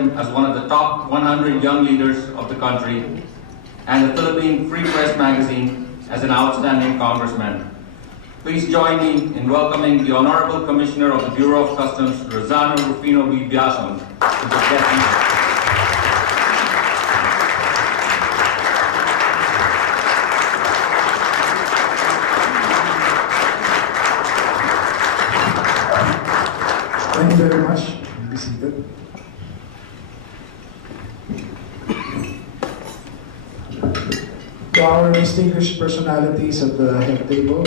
him as one of the top 100 young leaders of the country and the Philippine Free Press magazine as an outstanding congressman. Please join me in welcoming the Honorable Commissioner of the Bureau of Customs, Rozzano Rufino Biazon, to the guest. Thank you very much. Be seated. To our distinguished personalities at the head table,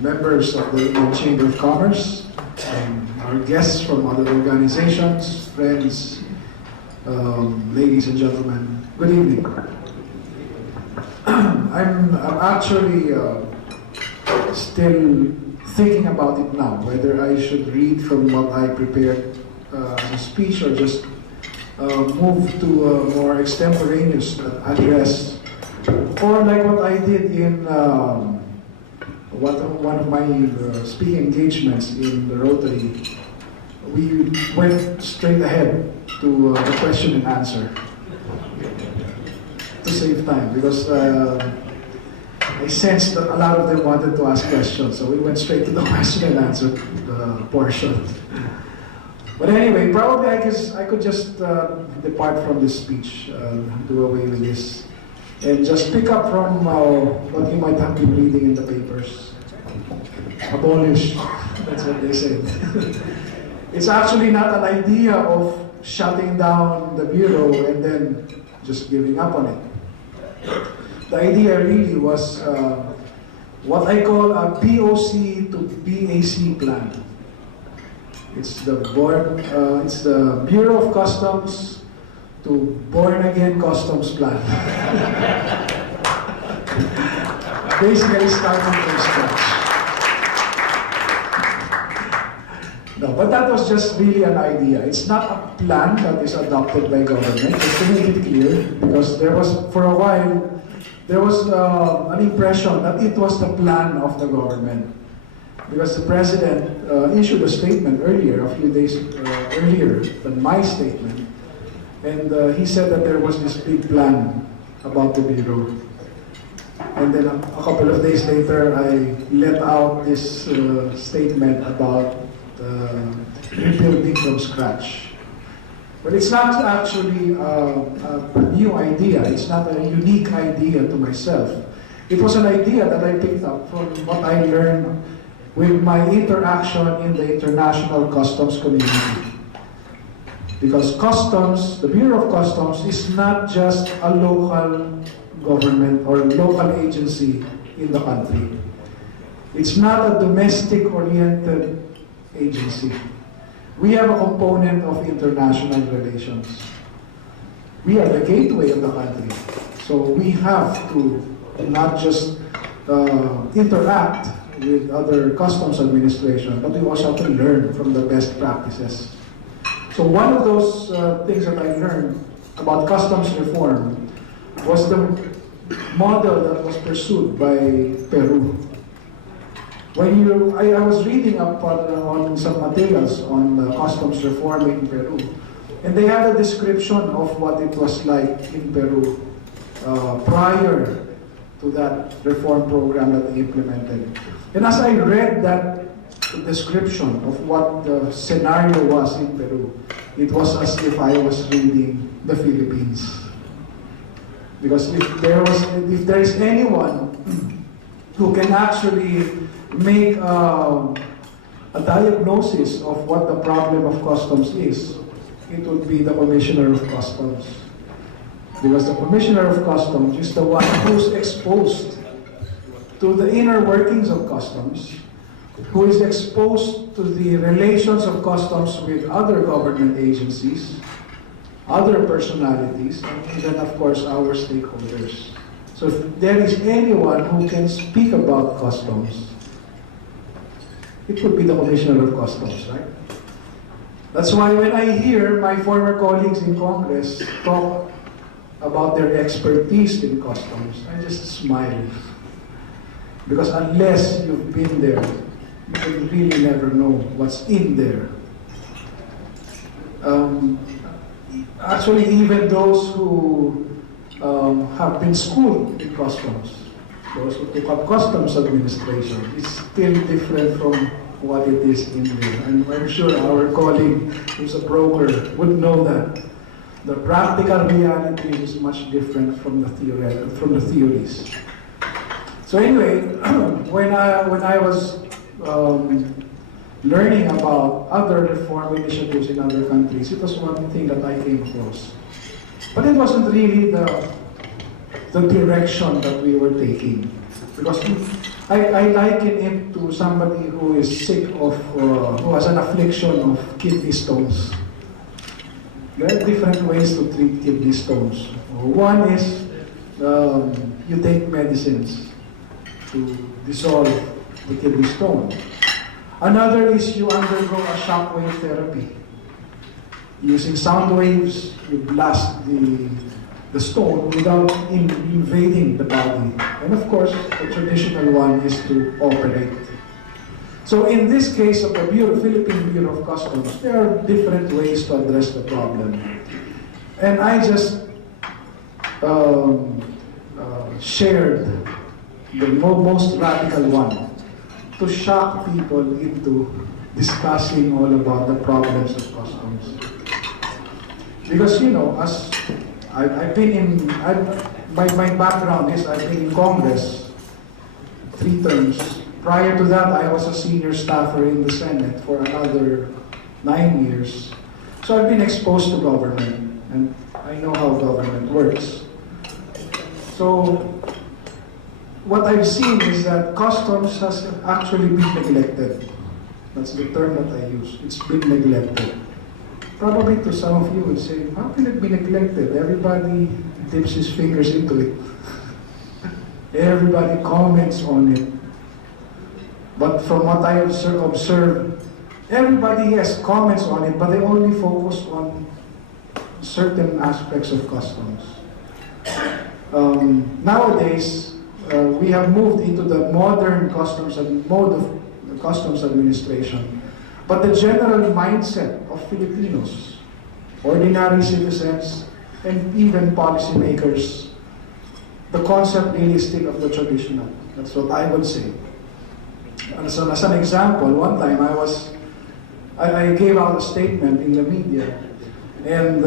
members of the Chamber of Commerce, our guests from other organizations, friends, ladies and gentlemen, good evening. I'm actually still thinking about it now, whether I should read from what I prepared as a speech or just move to a more extemporaneous address, or like what I did in one of my speaking engagements in the Rotary. We went straight ahead to the question and answer to save time, because I sensed that a lot of them wanted to ask questions, so we went straight to the question and answer portion. But anyway, probably I could just depart from this speech, do away with this, and just pick up from what you might have been reading in the papers. Abolish, that's what they said. It's actually not an idea of shutting down the Bureau and then just giving up on it. The idea really was what I call a BOC to BAC plan. It's the Bureau of Customs to Born Again Customs plan. Basically starting from scratch. No, but that was just really an idea. It's not a plan that is adopted by government, just to make it clear, because there was, for a while, there was an impression that it was the plan of the government. Because the President issued a statement earlier, a few days earlier than my statement, and he said that there was this big plan about the Bureau. And then a couple of days later, I let out this statement about rebuilding from scratch. But it's not actually a new idea. It's not a unique idea to myself. It was an idea that I picked up from what I learned with my interaction in the international customs community. Because customs, the Bureau of Customs, is not just a local government or local agency in the country. It's not a domestic-oriented agency. We have a component of international relations. We are the gateway of the country. So we have to not just interact with other customs administration, but we also have to learn from the best practices. So one of those things that I learned about customs reform was the model that was pursued by Peru. I was reading up on some materials on customs reform in Peru, and they had a description of what it was like in Peru prior to that reform program that they implemented. And as I read that description of what the scenario was in Peru, it was as if I was reading the Philippines. Because if there is anyone who can actually make a diagnosis of what the problem of customs is, it would be the Commissioner of Customs. Because the Commissioner of Customs is the one who's exposed to the inner workings of customs, who is exposed to the relations of customs with other government agencies, other personalities, and then of course our stakeholders. So if there is anyone who can speak about customs, it would be the Commissioner of Customs, right? That's why when I hear my former colleagues in Congress talk about their expertise in customs, I just smile. Because unless you've been there, you can really never know what's in there. Um, Actually, even those who have been schooled in customs, those who took up customs administration, it's still different from what it is in here. And I'm sure our colleague who's a broker would know that. The practical reality is much different from the theories. So anyway, when I was learning about other reform initiatives in other countries, it was one thing that I came across. But it wasn't really the direction that we were taking. Because I liken it to somebody who is sick of, who has an affliction of kidney stones. There are different ways to treat kidney stones. One is you take medicines to dissolve the kidney stone. Another is you undergo a shockwave therapy. Using sound waves, you blast the stone without invading the body. And of course, the traditional one is to operate. So in this case of the Philippine Bureau of Customs, there are different ways to address the problem. And I just shared the most radical one, to shock people into discussing all about the problems of customs. Because, you know, as I've been in, my background is I've been in Congress 3 terms. Prior to that, I was a senior staffer in the Senate for another 9 years. So I've been exposed to government, and I know how government works. So what I've seen is that customs has actually been neglected. That's the term that I use. It's been neglected. Probably to some of you would say, how can it be neglected? Everybody dips his fingers into it. Everybody comments on it. But from what I observe, everybody, yes, comments on it, but they only focus on certain aspects of customs. Nowadays, we have moved into the modern customs and mode of customs administration. But the general mindset of Filipinos, ordinary citizens, and even policymakers, the concept really is still of the traditional. That's what I would say. As an example, one time I gave out a statement in the media, and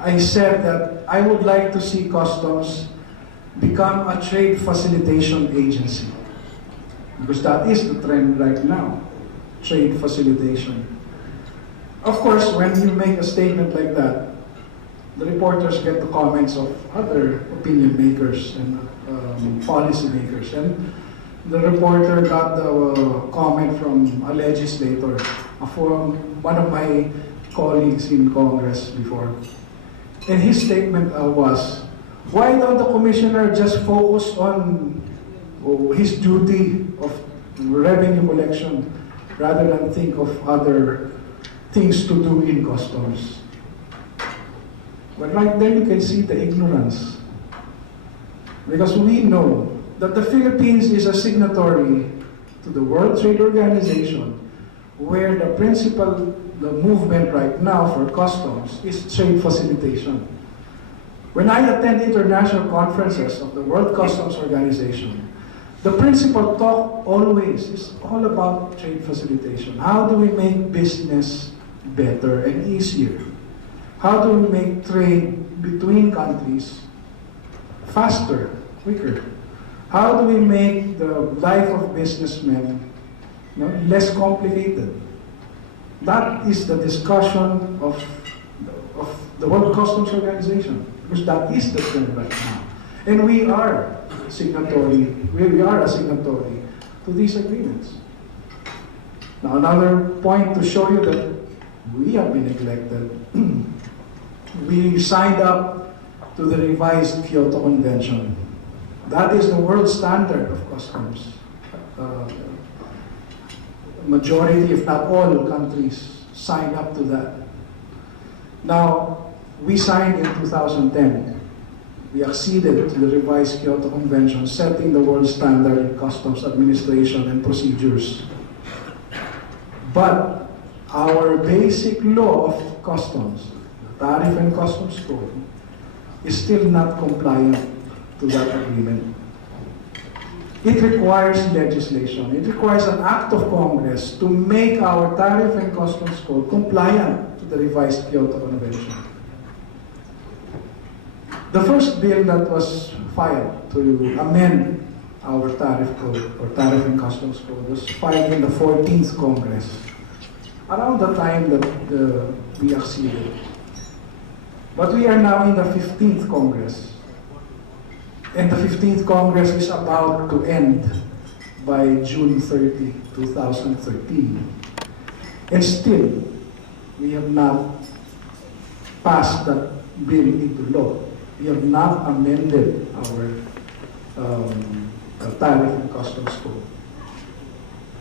I said that I would like to see customs become a trade facilitation agency. Because that is the trend right now, trade facilitation. Of course, when you make a statement like that, the reporters get the comments of other opinion makers and policy makers. And the reporter got the comment from a legislator, from one of my colleagues in Congress before. And his statement was, why don't the commissioner just focus on his duty of revenue collection rather than think of other things to do in customs? But right there you can see the ignorance. Because we know that the Philippines is a signatory to the World Trade Organization, where the principal, the movement right now for customs is trade facilitation. When I attend international conferences of the World Customs Organization, the principal talk always is all about trade facilitation. How do we make business better and easier? How do we make trade between countries faster, quicker? How do we make the life of businessmen less complicated? That is the discussion of the World Customs Organization, because that is the trend right now. And we are signatory, we are a signatory to these agreements. Now another point to show you that we have been neglected. We signed up to the revised Kyoto Convention. That is the world standard of customs. Majority, if not all countries, signed up to that. Now, we signed in 2010. We acceded to the revised Kyoto Convention, setting the world standard in customs administration and procedures. But our basic law of customs, the Tariff and Customs Code, is still not compliant to that agreement. It requires legislation. It requires an act of Congress to make our Tariff and Customs Code compliant to the revised Kyoto Convention. The first bill that was filed to amend our tariff code, or Tariff and Customs Code, was filed in the 14th Congress, around the time that we acceded. But we are now in the 15th Congress, and the 15th Congress is about to end by June 30, 2013. And still, we have not passed that bill into law. We have not amended our Tariff and Customs Code.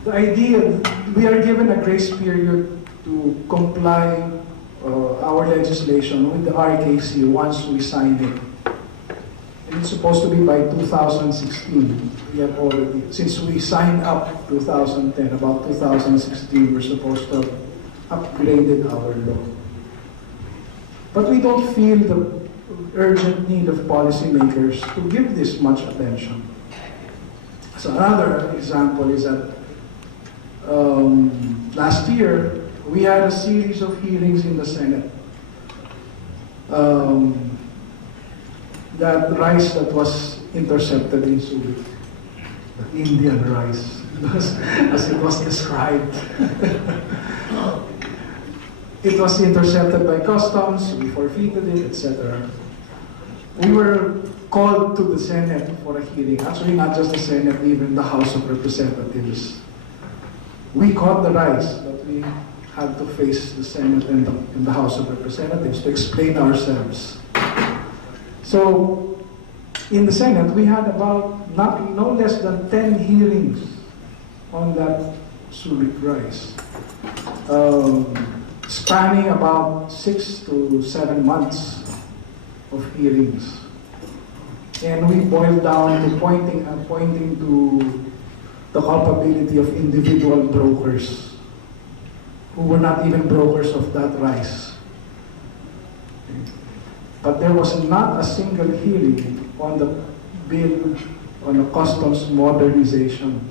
The idea, we are given a grace period to comply our legislation with the RKC once we sign it. And it's supposed to be by 2016. We have already, since we signed up 2010, about 2016, we're supposed to have upgraded our law. But we don't feel the urgent need of policymakers to give this much attention. So another example is that last year, we had a series of hearings in the Senate. That rice that was intercepted in Subic, the Indian rice, as it was described. It was intercepted by customs, we forfeited it, etc. We were called to the Senate for a hearing. Actually, not just the Senate, even the House of Representatives. We caught the rice, but we had to face the Senate and the House of Representatives to explain ourselves. So, in the Senate, we had about no less than 10 hearings on that Subic rice, spanning about 6 to 7 months of hearings. And we boiled down to pointing to the culpability of individual brokers who were not even brokers of that rice. But there was not a single hearing on the bill on the customs modernization.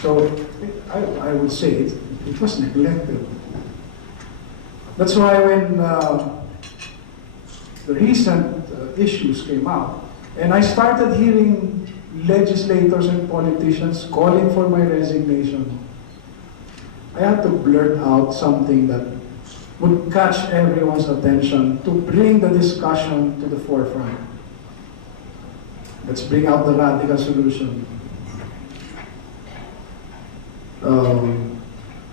So I would say it was neglected. That's why when the recent issues came out, and I started hearing legislators and politicians calling for my resignation, I had to blurt out something that would catch everyone's attention to bring the discussion to the forefront. Let's bring out the radical solution.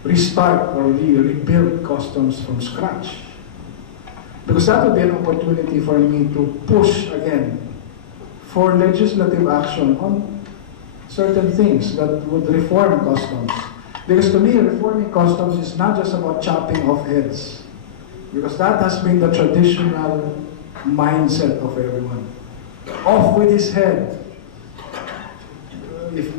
Restart or rebuild customs from scratch. Because that would be an opportunity for me to push again for legislative action on certain things that would reform customs. Because to me, reforming customs is not just about chopping off heads. Because that has been the traditional mindset of everyone. Off with his head. If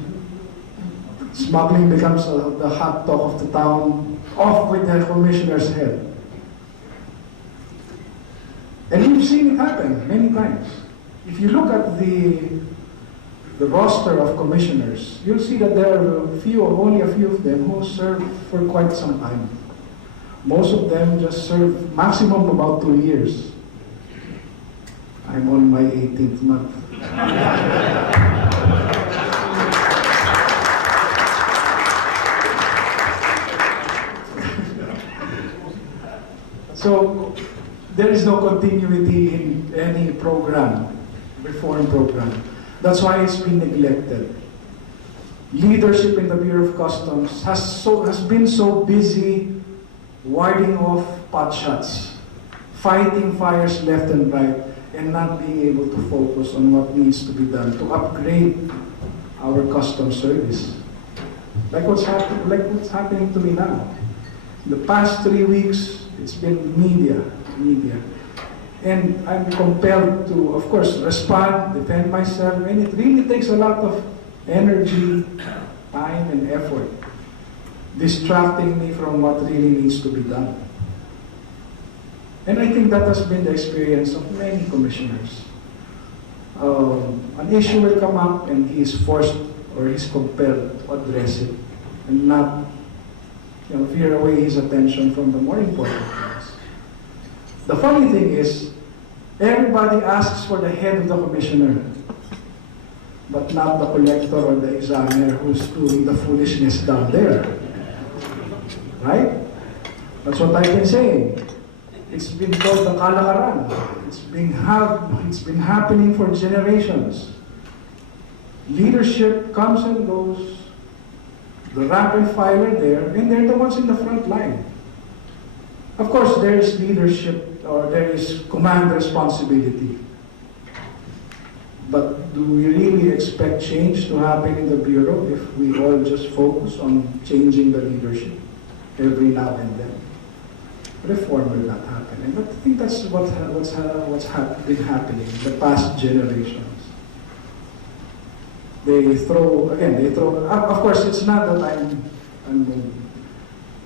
smuggling becomes the hot talk of the town, off with the commissioner's head. And we've seen it happen many times. If you look at the roster of commissioners, you'll see that there are only a few of them who serve for quite some time. Most of them just serve maximum about 2 years. I'm on my 18th month. So there is no continuity in any program, reform program. That's why it's been neglected. Leadership in the Bureau of Customs has been so busy warding off potshots, fighting fires left and right, and not being able to focus on what needs to be done to upgrade our customs service. Like what's happening to me now. In the past 3 weeks, it's been media. And I'm compelled to, of course, respond, defend myself, and it really takes a lot of energy, time, and effort. distracting me from what really needs to be done. And I think that has been the experience of many commissioners. An issue will come up and he is forced or he's compelled to address it and not veer away his attention from the more important things. The funny thing is, everybody asks for the head of the commissioner, but not the collector or the examiner who's doing the foolishness down there. Right? That's what I've been saying. It's been called the kalakaran. It's been happening for generations. Leadership comes and goes. The rank and file are there, and they're the ones in the front line. Of course, there is leadership or there is command responsibility. But do we really expect change to happen in the Bureau if we all just focus on changing the leadership every now and then? Reform will not happen. And I think that's what's been happening in the past generations. They throw, of course it's not that I'm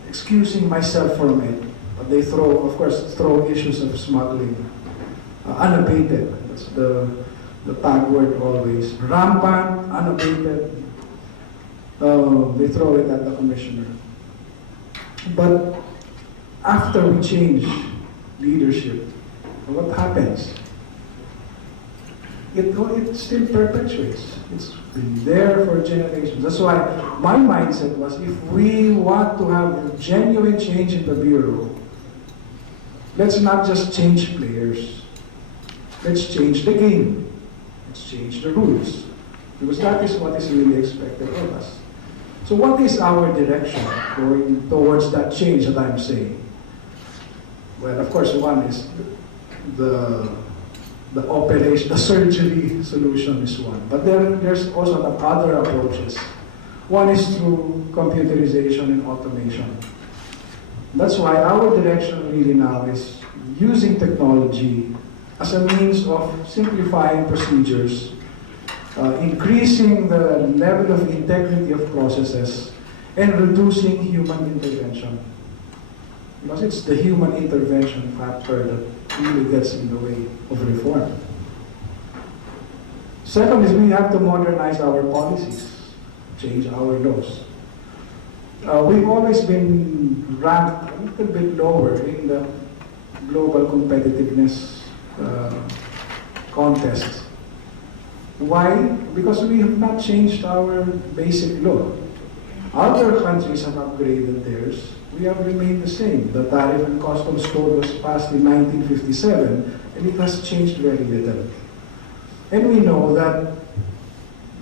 excusing myself from it, but they throw issues of smuggling unabated. That's the tag word always. Rampant, unabated. They throw it at the commissioner. But after we change leadership, what happens? It still perpetuates. It's been there for generations. That's why my mindset was, if we want to have a genuine change in the Bureau, let's not just change players. Let's change the game. Let's change the rules. Because that is what is really expected of us. So what is our direction going towards that change that I'm saying? Well, of course, one is the operation, the surgery solution is one. But there's also the other approaches. One is through computerization and automation. That's why our direction really now is using technology as a means of simplifying procedures, increasing the level of integrity of processes, and reducing human intervention. Because it's the human intervention factor that really gets in the way of reform. Second is we have to modernize our policies, change our laws. We've always been ranked a little bit lower in the global competitiveness contest. Why? Because we have not changed our basic law. Other countries have upgraded theirs. We have remained the same. The Tariff and Customs Code was passed in 1957, and it has changed very little. And we know that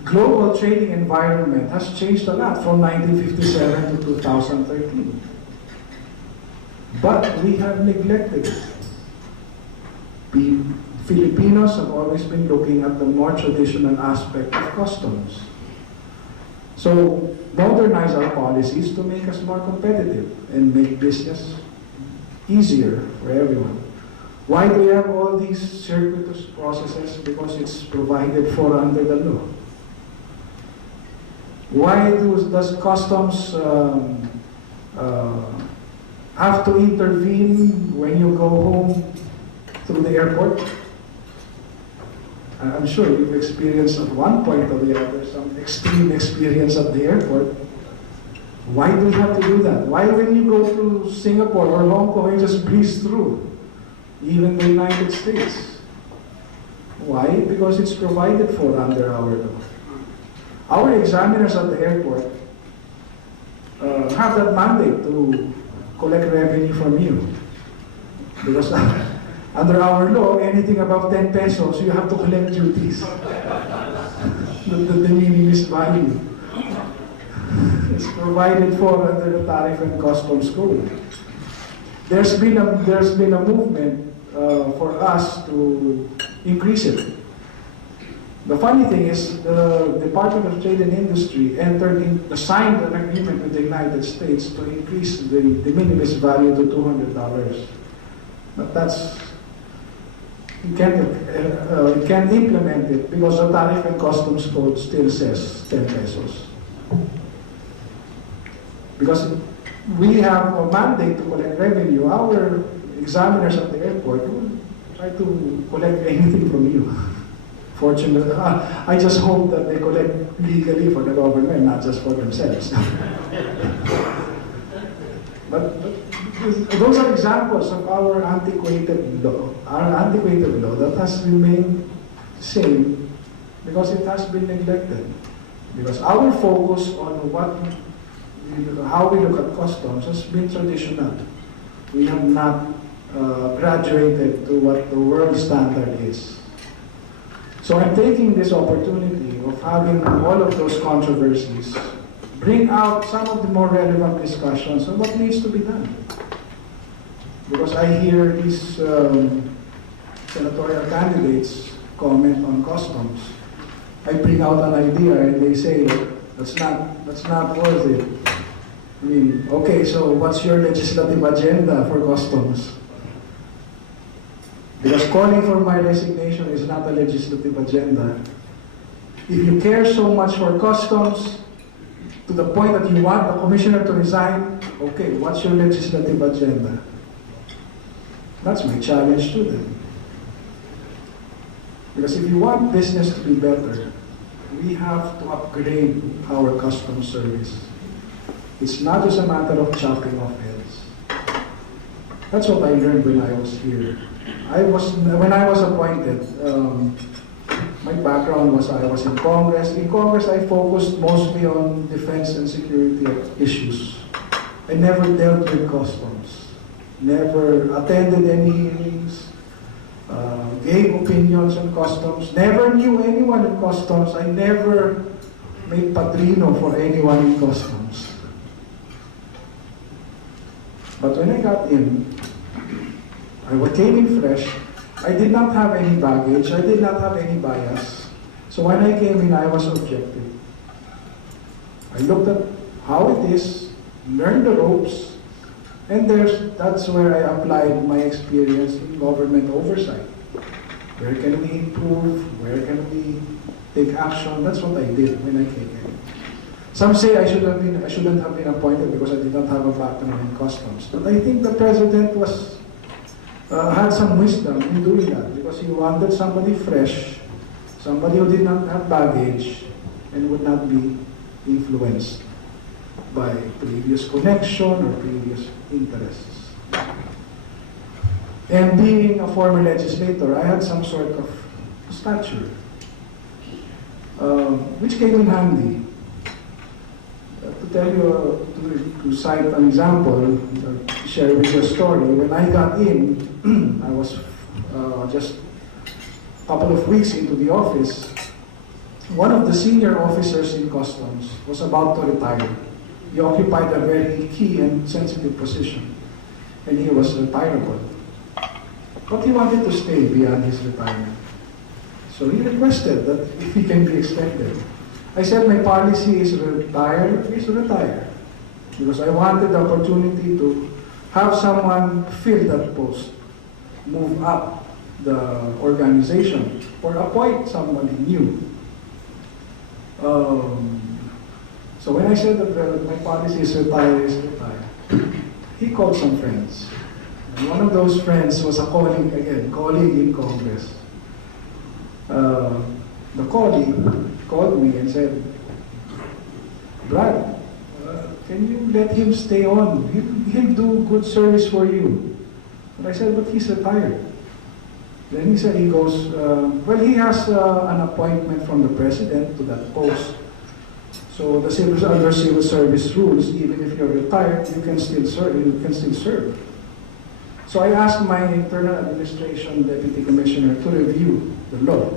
global trading environment has changed a lot from 1957 to 2013. But we have neglected it. Filipinos have always been looking at the more traditional aspect of customs. So, modernize our policies to make us more competitive and make business easier for everyone. Why do we have all these circuitous processes? Because it's provided for under the law. Why does customs have to intervene when you go home through the airport? I'm sure you've experienced at one point or the other some extreme experience at the airport. Why do we have to do that? Why when you go to Singapore or Hong Kong, you just breeze through, even the United States? Why? Because it's provided for under our law. Our examiners at the airport have that mandate to collect revenue from you. Because under our law, anything above 10 pesos, you have to collect duties. the minimis value. It's provided for under the Tariff and Customs Code. There's been a movement for us to increase it. The funny thing is, the Department of Trade and Industry signed an agreement with the United States to increase the minimis value to $200. But you can't implement it because the Tariff and Customs Code still says 10 pesos. Because we have a mandate to collect revenue. Our examiners at the airport will try to collect anything from you. Fortunately, I just hope that they collect legally for the government, not just for themselves. but those are examples of our antiquated law that has remained same because it has been neglected. Because our focus on how we look at customs has been traditional. We have not graduated to what the world standard is. So I'm taking this opportunity of having all of those controversies, bring out some of the more relevant discussions on what needs to be done. Because I hear these senatorial candidates comment on customs. I bring out an idea and they say, that's not worth it. I mean, okay, so what's your legislative agenda for customs? Because calling for my resignation is not a legislative agenda. If you care so much for customs, to the point that you want the commissioner to resign, okay, what's your legislative agenda? That's my challenge to them. Because if you want business to be better, we have to upgrade our customs service. It's not just a matter of chopping off heads. That's what I learned when I was here. When I was appointed, my background was I was in Congress. In Congress, I focused mostly on defense and security issues. I never dealt with customs, never attended any hearings, gave opinions on customs, never knew anyone in customs. I never made padrino for anyone in customs. But when I got in, I came in fresh. I did not have any baggage. I did not have any bias. So when I came in, I was objective. I looked at how it is, learned the ropes, and that's where I applied my experience in government oversight. Where can we improve? Where can we take action? That's what I did when I came in. Some say I shouldn't have been appointed because I did not have a background in customs. But I think the president had some wisdom in doing that because he wanted somebody fresh, somebody who did not have baggage and would not be influenced by previous connection or previous interests. And being a former legislator, I had some sort of stature, which came in handy. To tell you, to cite an example, share with you a story. When I got in, I was just a couple of weeks into the office. One of the senior officers in customs was about to retire. He occupied a very key and sensitive position, and he was retirable. But he wanted to stay beyond his retirement. So he requested that if he can be extended. I said my policy is retire. Because I wanted the opportunity to have someone fill that post, move up the organization, or appoint somebody new. So when I said that my policy is retire, he called some friends. And one of those friends was a colleague in Congress. The colleague called me and said, Brad, can you let him stay on? He'll do good service for you. And I said, but he's retired. Then he said, well, he has an appointment from the president to that post. So under civil service rules, even if you're retired, you can still serve. So I asked my internal administration deputy commissioner to review the law.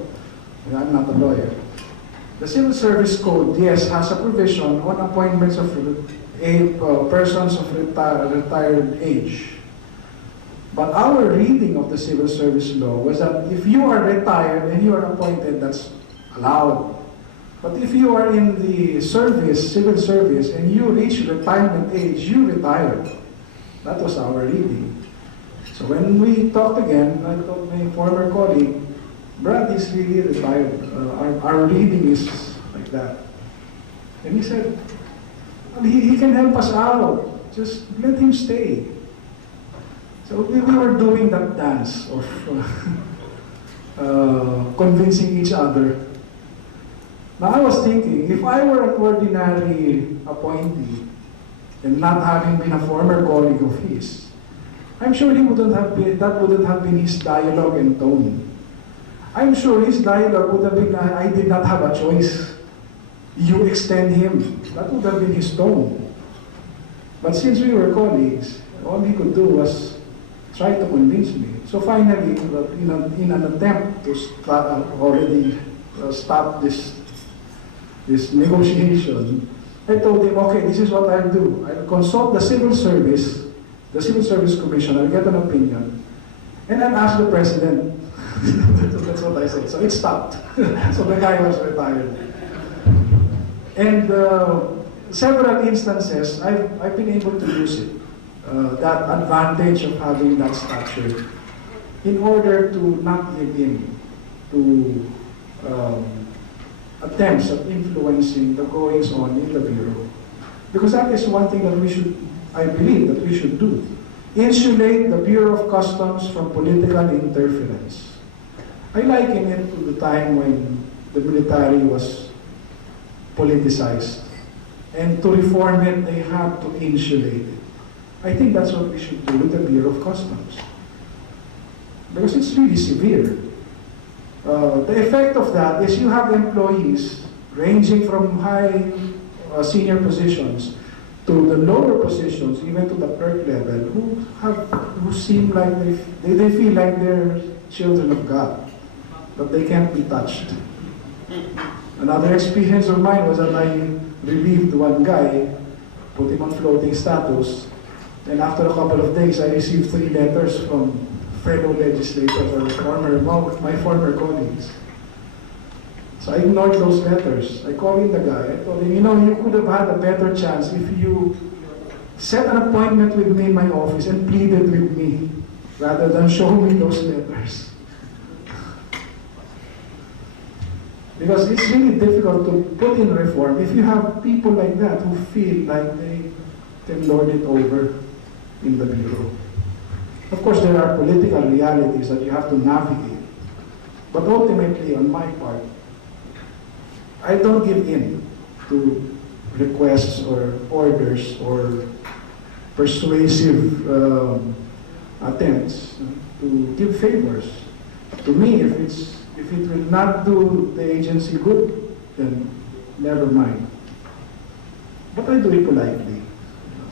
I'm not a lawyer. The Civil Service Code, yes, has a provision on appointments of persons of retired age. But our reading of the Civil Service Law was that if you are retired and you are appointed, that's allowed. But if you are in the service, civil service, and you reach retirement age, you retire. That was our reading. So when we talked again, I told my former colleague, Brad is really retired. Our reading is like that. And he said, And he can help us out. Just let him stay. So we were doing that dance of convincing each other. Now I was thinking, if I were an ordinary appointee and not having been a former colleague of his, I'm sure he wouldn't have been, that wouldn't have been his dialogue and tone. I'm sure his dialogue would have been, I did not have a choice. You extend him. That would have been his tone. But since we were colleagues, all he could do was try to convince me. So finally, in an attempt to stop this negotiation, I told him, okay, this is what I'll do. I'll consult the Civil Service Commission, I'll get an opinion, and I'll ask the President. So that's what I said. So it stopped. So the guy was retired. And several instances, I've been able to use it, that advantage of having that stature, in order to not give in to attempts at influencing the goings on in the Bureau. Because that is one thing that I believe that we should do. Insulate the Bureau of Customs from political interference. I liken it to the time when the military was politicized. And to reform it, they had to insulate it. I think that's what we should do with the Bureau of Customs. Because it's really severe. The effect of that is you have employees ranging from high senior positions to the lower positions, even to the clerk level, who seem like they feel like they're children of God, but they can't be touched. Another experience of mine was that I relieved one guy, put him on floating status, and after a couple of days I received 3 letters from fellow legislators or my former colleagues. So I ignored those letters. I called in the guy. I told him, you could have had a better chance if you set an appointment with me in my office and pleaded with me rather than show me those letters. Because it's really difficult to put in reform if you have people like that who feel like they can lord it over in the Bureau. Of course, there are political realities that you have to navigate. But ultimately, on my part, I don't give in to requests or orders or persuasive attempts to give favors. To me, if it will not do the agency good, then never mind. But I do it politely.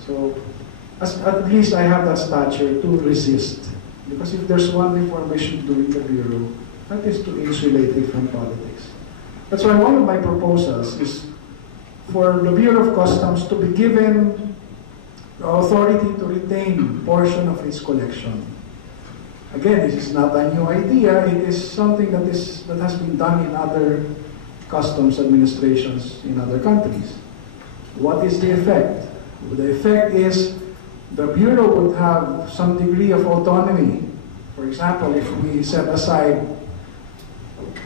So at least I have that stature to resist. Because if there's one reform I should do in the Bureau, that is to insulate it from politics. That's why one of my proposals is for the Bureau of Customs to be given the authority to retain a portion of its collection. Again, this is not a new idea. It is something that has been done in other customs administrations in other countries. What is the effect? The effect is the Bureau would have some degree of autonomy. For example, if we set aside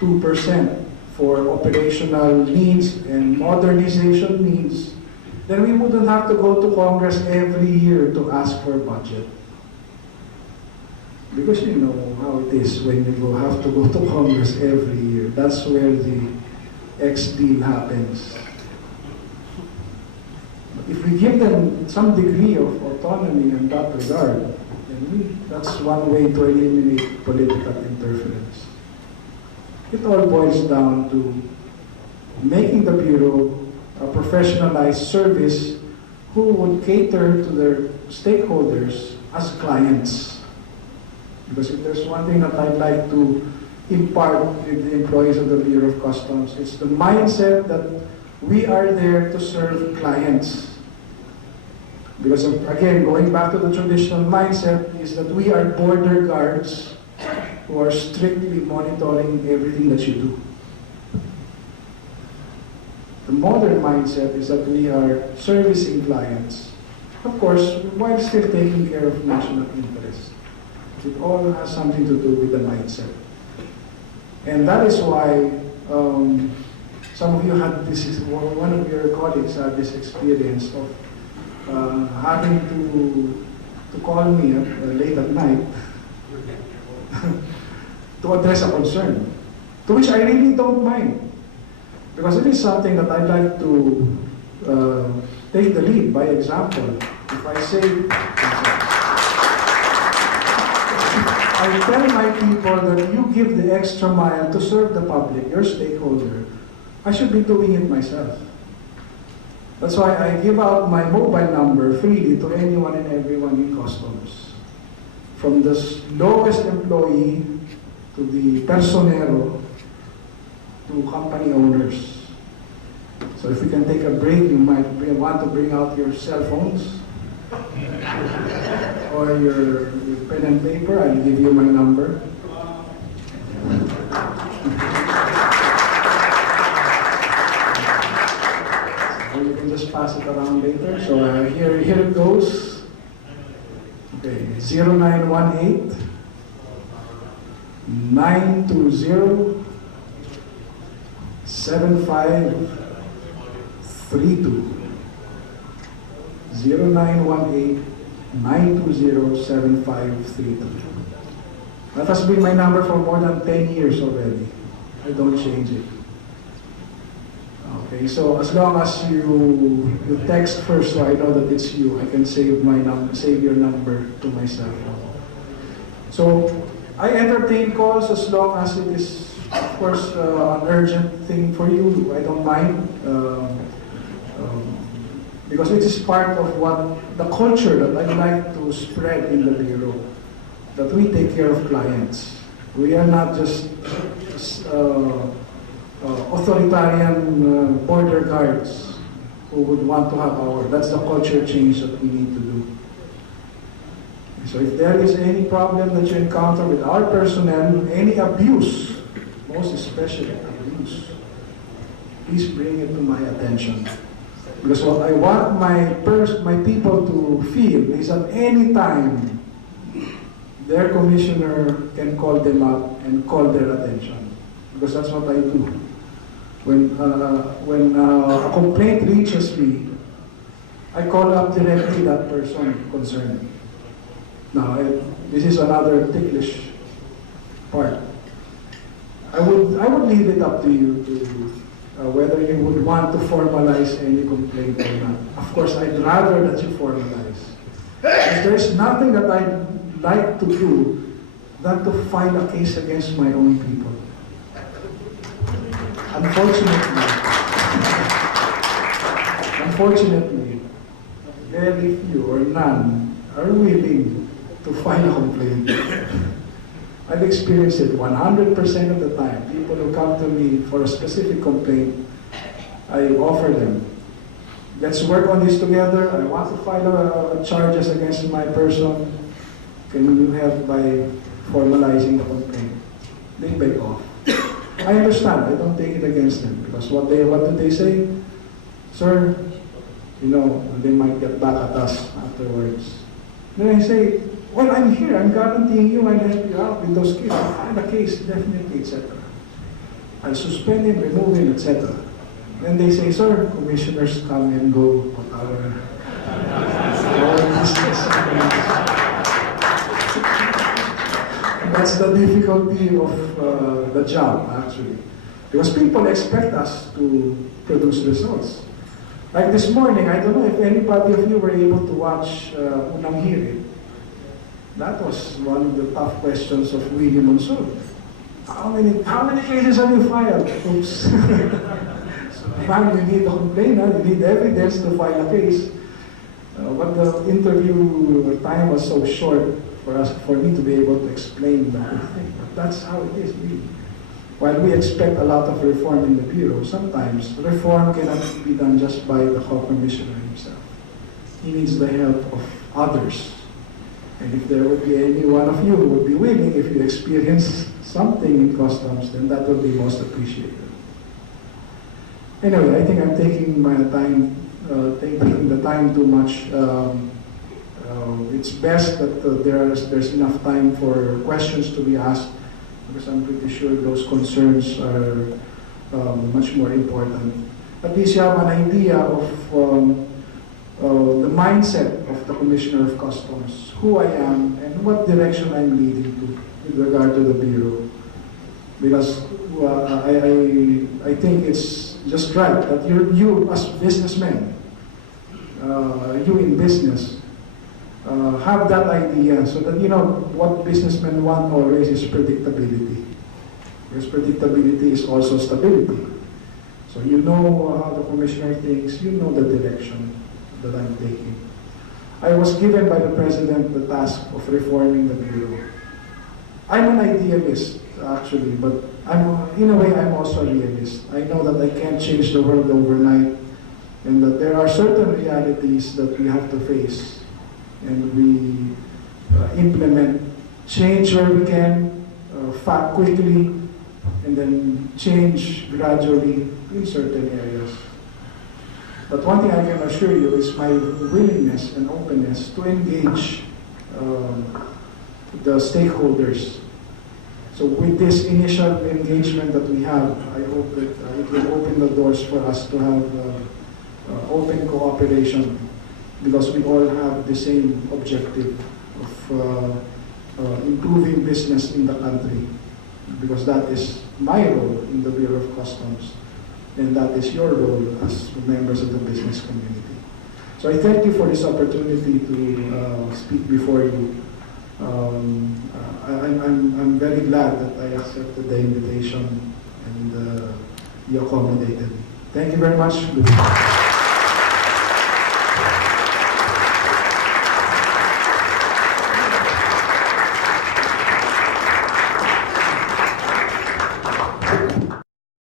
2% for operational needs and modernization needs, then we wouldn't have to go to Congress every year to ask for a budget. Because you know how it is when you have to go to Congress every year. That's where the X deal happens. But if we give them some degree of autonomy in that regard, then that's one way to eliminate political interference. It all boils down to making the Bureau a professionalized service who would cater to their stakeholders as clients. Because if there's one thing that I'd like to impart with the employees of the Bureau of Customs, it's the mindset that we are there to serve clients. Because again, going back to the traditional mindset is that we are border guards who are strictly monitoring everything that you do. The modern mindset is that we are servicing clients, of course, while still taking care of national interests. It all has something to do with the mindset. And that is why some of you had this, one of your colleagues had this experience of having to call me late at night to address a concern, to which I really don't mind. Because it is something that I'd like to take the lead by example. If I say, I tell my people that you give the extra mile to serve the public, your stakeholder, I should be doing it myself. That's why I give out my mobile number freely to anyone and everyone in customs. From the lowest employee to the personero to company owners. So if we can take a break, you might want to bring out your cell phones or your pen and paper. I'll give you my number. So you can just pass it around later. So here it goes. Okay, 0918 920 7532. 0918 920 7532. That has been my number for more than 10 years already. I don't change it. Okay, so as long as you text first, so I know that it's you, I can save my number, save your number to my cell phone. So I entertain calls as long as it is, of course, an urgent thing for you. I don't mind. Because it is part of what the culture that I like to spread in the Bureau, that we take care of clients. We are not just authoritarian border guards who would want to have our, that's the culture change that we need to do. So if there is any problem that you encounter with our personnel, any abuse, most especially abuse, please bring it to my attention. Because what I want my people to feel is that any time their commissioner can call them up and call their attention. Because that's what I do. When a complaint reaches me, I call up directly that person concerned. Now, this is another ticklish part. I would leave it up to you to whether you would want to formalize any complaint or not. Of course, I'd rather that you formalize. Because there's nothing that I'd like to do than to file a case against my own people. Unfortunately, very few or none are willing to file a complaint. I've experienced it 100% of the time. People who come to me for a specific complaint, I offer them, let's work on this together. I want to file charges against my person. Can you help by formalizing the complaint? They beg off. I understand. I don't take it against them because what do they say? Sir, you know, they might get back at us afterwards. Then I say, well, I'm here. I'm guaranteeing you I'll help you out with those cases. I'll find a case, definitely, etc. I'll suspend him, remove him, etc. Then they say, sir, commissioners come and go, but our business. That's the difficulty of the job, actually. Because people expect us to produce results. Like this morning, I don't know if anybody of you were able to watch Unang Hirit. That was one of the tough questions of Willie Monson. How many cases have you filed? Oops. Man, you need a complaint, you need evidence to file a case. But the interview time was so short for me to be able to explain the whole thing. But that's how it is, really. While we expect a lot of reform in the Bureau, sometimes reform cannot be done just by the co-commissioner himself. He needs the help of others. And if there would be any one of you who would be willing, if you experience something in customs, then that would be most appreciated. Anyway, I think I'm taking my time, taking the time too much. It's best that there's enough time for questions to be asked, because I'm pretty sure those concerns are much more important. At least you have an idea of the mindset of the Commissioner of Customs, who I am, and what direction I'm leading to with regard to the Bureau. Because I think it's just right that you as businessmen, you in business, have that idea so that you know what businessmen want always is predictability. Because predictability is also stability. So you know how the Commissioner thinks, you know the direction that I'm taking. I was given by the President the task of reforming the Bureau. I'm an idealist, actually, but in a way, I'm also a realist. I know that I can't change the world overnight, and that there are certain realities that we have to face, and we implement change where we can, fact quickly, and then change gradually in certain areas. But one thing I can assure you is my willingness and openness to engage the stakeholders. So with this initial engagement that we have, I hope that it will open the doors for us to have open cooperation, because we all have the same objective of improving business in the country, because that is my role in the Bureau of Customs, and that is your role as members of the business community. So I thank you for this opportunity to speak before you. I'm very glad that I accepted the invitation and you accommodated me. Thank you very much.